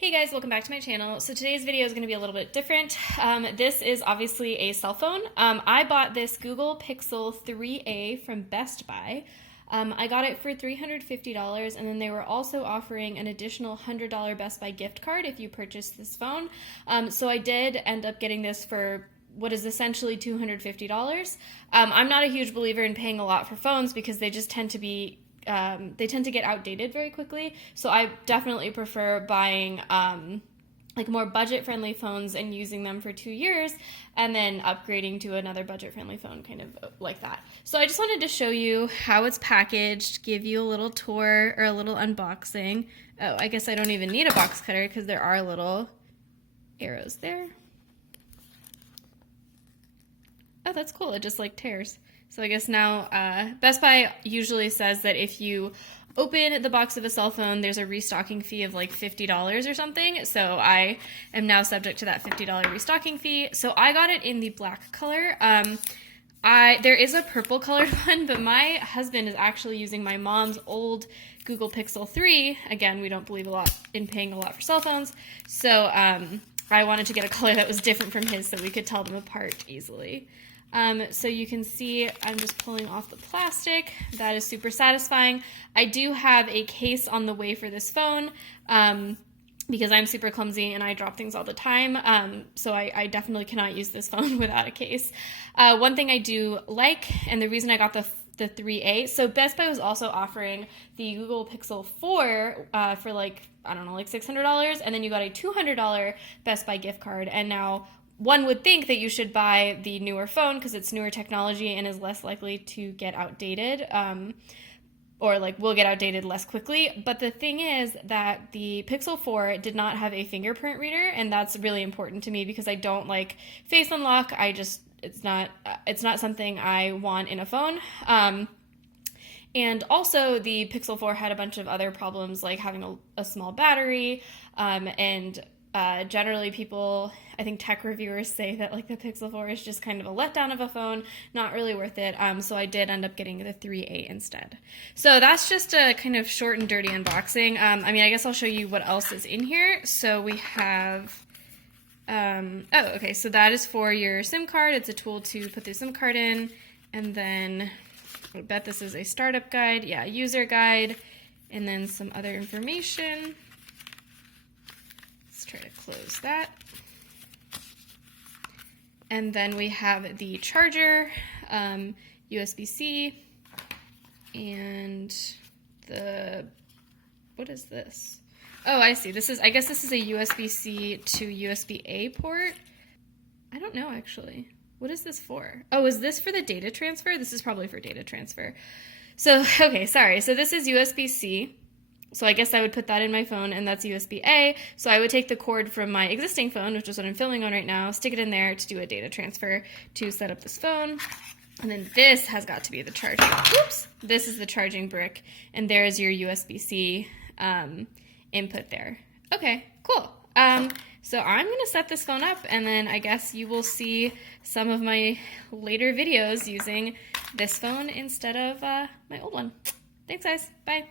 Hey guys, welcome back to my channel. So today's video is going to be a little bit different. This is obviously a cell phone. I bought this Google Pixel 3a from Best Buy. I got it for $350, and then they were also offering an additional $100 Best Buy gift card if you purchased this phone. So I did end up getting this for what is essentially $250. I'm not a huge believer in paying a lot for phones because they just tend to be they tend to get outdated very quickly. So I definitely prefer buying like more budget-friendly phones and using them for 2 years and then upgrading to another budget-friendly phone, kind of like that. So I just wanted to show you how it's packaged, give you a little tour or a little unboxing. Oh, I guess I don't even need a box cutter because there are little arrows there. Oh, that's cool. It just like tears. So I guess now Best Buy usually says that if you open the box of a cell phone, there's a restocking fee of like $50 or something. So I am now subject to that $50 restocking fee. So I got it in the black color. There is a purple colored one, but my husband is actually using my mom's old Google Pixel 3. Again, we don't believe a lot in paying a lot for cell phones. So I wanted to get a color that was different from his so we could tell them apart easily. So you can see I'm just pulling off the plastic. That is super satisfying. I do have a case on the way for this phone because I'm super clumsy and I drop things all the time. So I definitely cannot use this phone without a case. One thing I do like, and the reason I got the 3A, so Best Buy was also offering the Google Pixel 4 for like, I don't know, like $600, and then you got a $200 Best Buy gift card, and now one would think that you should buy the newer phone because it's newer technology and is less likely to get outdated, or like will get outdated less quickly. But the thing is that the Pixel 4 did not have a fingerprint reader, and that's really important to me because I don't like face unlock. It's not something I want in a phone. And also the Pixel 4 had a bunch of other problems like having a small battery, and generally people, I think tech reviewers say that like the Pixel 4 is just kind of a letdown of a phone, not really worth it. So I did end up getting the 3A instead. So that's just a kind of short and dirty unboxing. I mean, I guess I'll show you what else is in here. So we have, okay, so that is for your SIM card. It's a tool to put the SIM card in. And then I bet this is a startup guide. Yeah, user guide. And then some other information. Let's try to close that. And then we have the charger, USB-C, and what is this? Oh, I see. I guess this is a USB-C to USB-A port. I don't know, actually. What is this for? Oh, is this for the data transfer? This is probably for data transfer. So, okay, sorry. So this is USB-C. So I guess I would put that in my phone, and that's USB-A. So I would take the cord from my existing phone, which is what I'm filming on right now, stick it in there to do a data transfer to set up this phone. And then this has got to be the charger. Oops! This is the charging brick, and there's your USB-C input there. Okay, cool. So I'm going to set this phone up, and then I guess you will see some of my later videos using this phone instead of my old one. Thanks, guys. Bye.